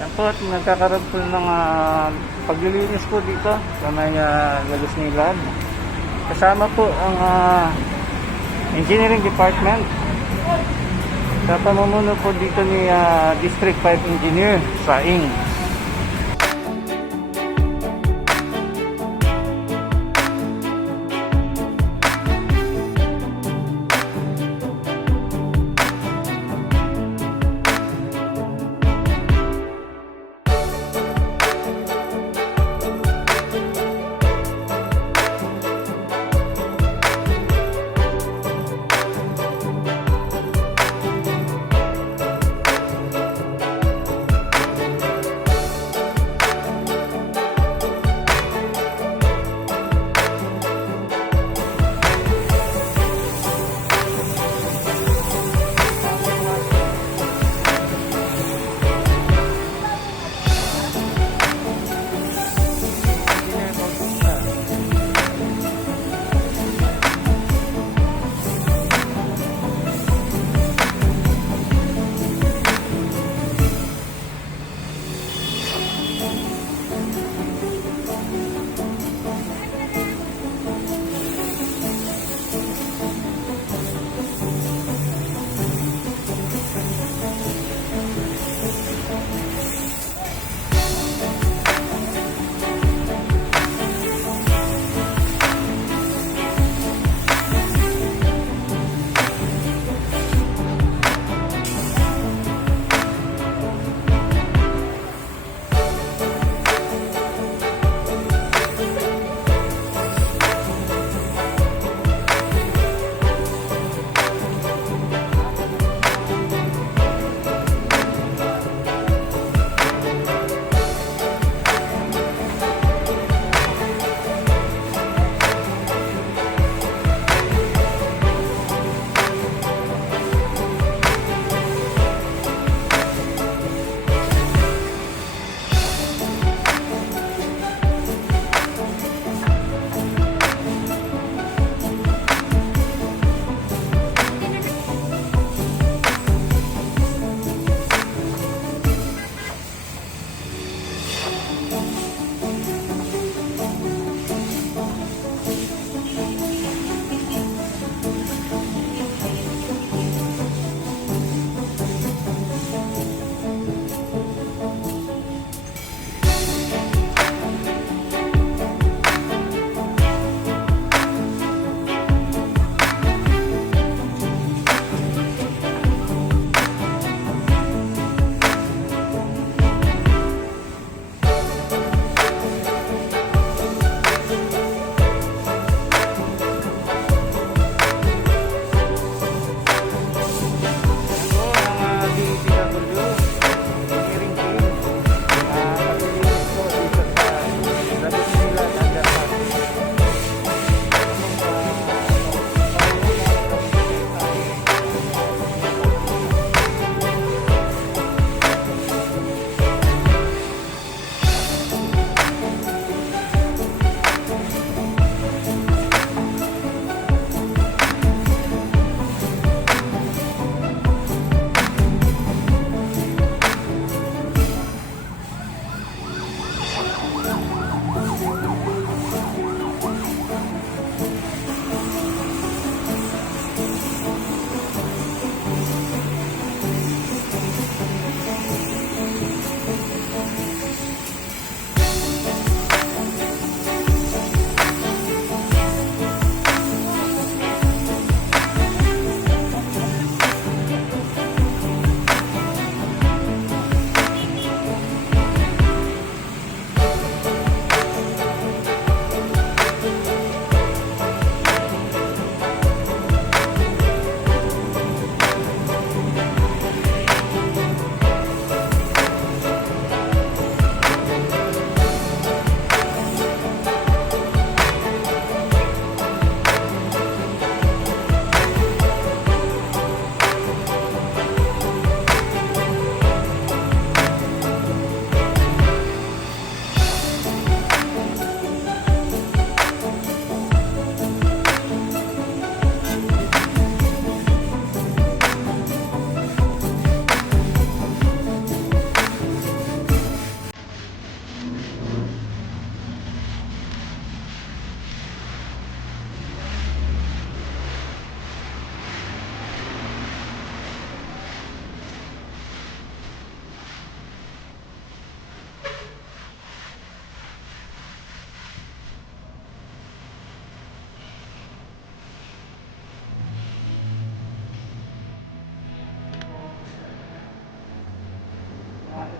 Yan po, at nagkakaroon po ng paglilinis po dito sa may Lagos Nilad. Kasama po ang Engineering Department sa pamumuno po dito ni District 5 Engineer Saing.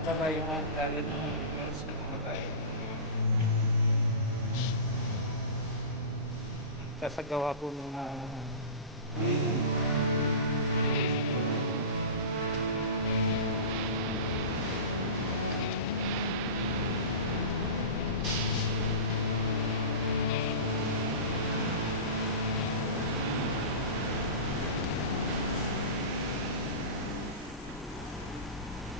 Saka yung lalad ng mas kumagay. Sasagawa po ng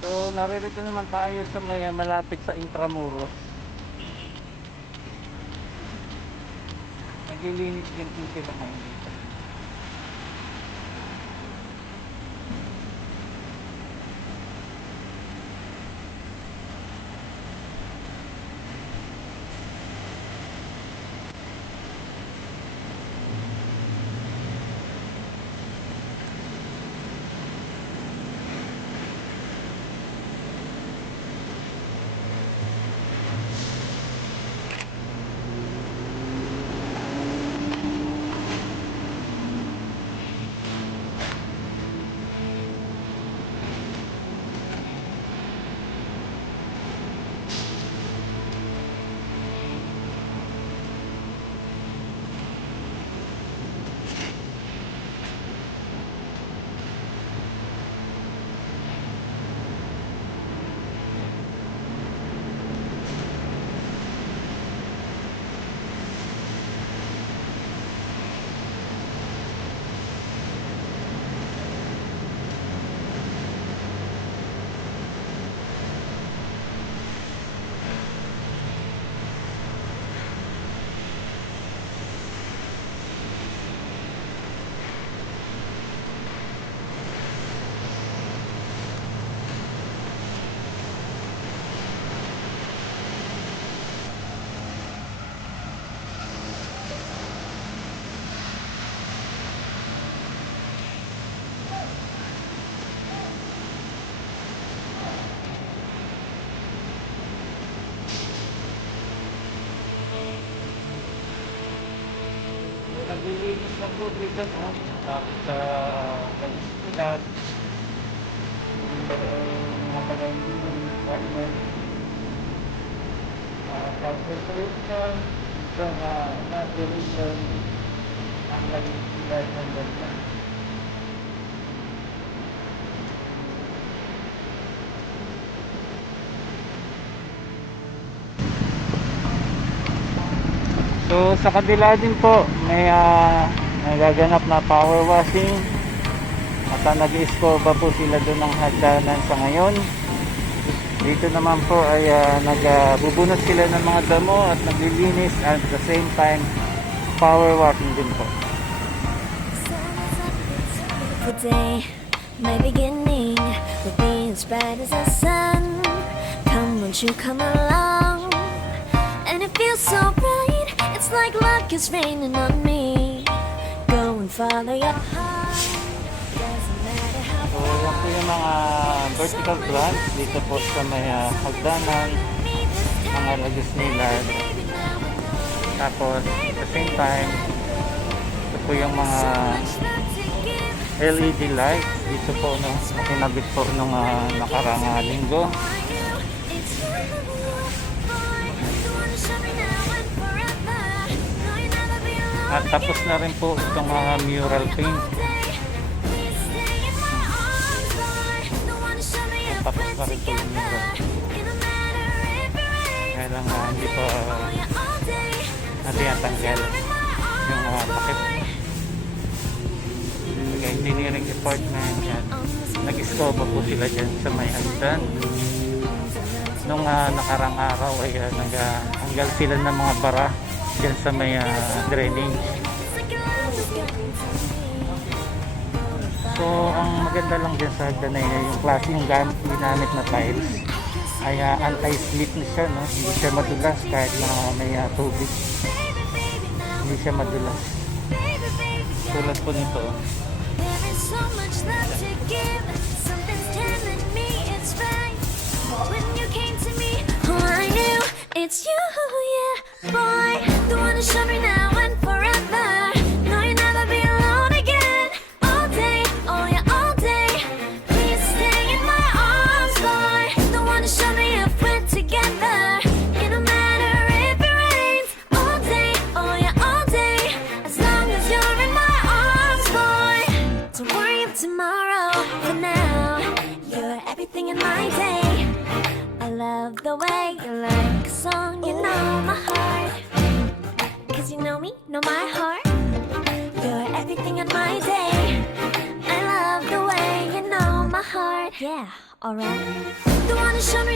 So, naririto naman tayo sa may malapit sa Intramuros. Naglilinis din po sila ngayon dito. Naglilinis na po dito, no? Tapos sa Pag-Ispilad, mga pag-ispilad, partner, pag-preparation, sa maturation, ang Pag-Ispilad ng ganda. So sa kabila din po may nagaganap na power washing at nag-i-scoba po sila doon ng hagdanan sa ngayon. Dito naman po ay nagbubunot sila ng mga damo at naglilinis at the same time power washing din po. Day, my beginning will be as bright as the sun. Come, won't you come along? And it feels so bright, it's like luck is raining on me. Go and follow your heart. Doesn't matter how So yan po yung mga vertical plants dito po sa may hagdanan, mga lagos nila. Tapos at the same time ito po yung mga LED lights dito po no, kinabit po nung nakarang linggo. At tapos na rin po itong mga mural paint. Tapos na rin po yung mural. Kaya lang hindi pa natin natanggal yung takip. Kaya engineering department yan. Nag-scoba po sila dyan sa may hagdan. Nung nakarang araw ay nag-hanggal sila ng mga bara dyan sa may drainage. So ang maganda lang dyan sa hagdan ay yung klase yung ginamit na tiles ay anti-slip na siya, no? Hindi siya madulas kahit na may tubig, hindi siya madulas tulad po nito. It's you, yeah, boy, the one who showed me now and forever. No, you'll never be alone again. All day, oh yeah, all day. Please stay in my arms, boy, the one who showed love the way you like a song. You know my heart, 'cause you know me, know my heart. You're everything in my day. I love the way you know my heart. Yeah, alright. The one who showed me